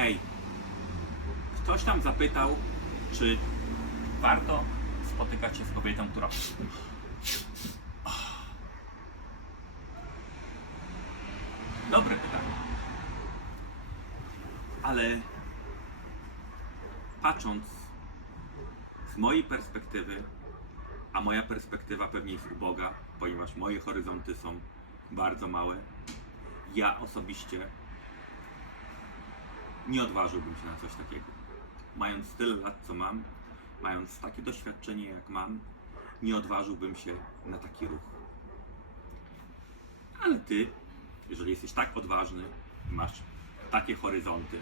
Hej, ktoś tam zapytał, czy warto spotykać się z kobietą, która. Dobre pytanie. Ale patrząc z mojej perspektywy, a moja perspektywa pewnie jest uboga, ponieważ moje horyzonty są bardzo małe, ja osobiście nie odważyłbym się na coś takiego. Mając tyle lat, co mam, mając takie doświadczenie, jak mam, nie odważyłbym się na taki ruch. Ale ty, jeżeli jesteś tak odważny, masz takie horyzonty,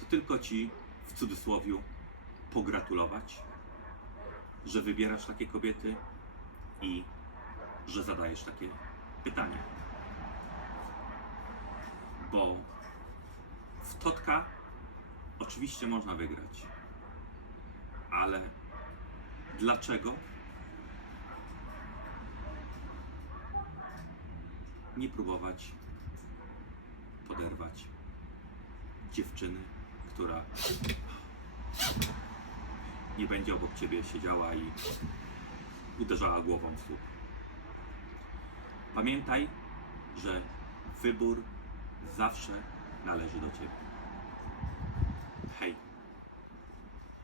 to tylko ci w cudzysłowie pogratulować, że wybierasz takie kobiety i że zadajesz takie pytania. Bo w Totka oczywiście można wygrać, ale dlaczego nie próbować poderwać dziewczyny, która nie będzie obok ciebie siedziała i uderzała głową w słup. Pamiętaj, że wybór zawsze należy do ciebie.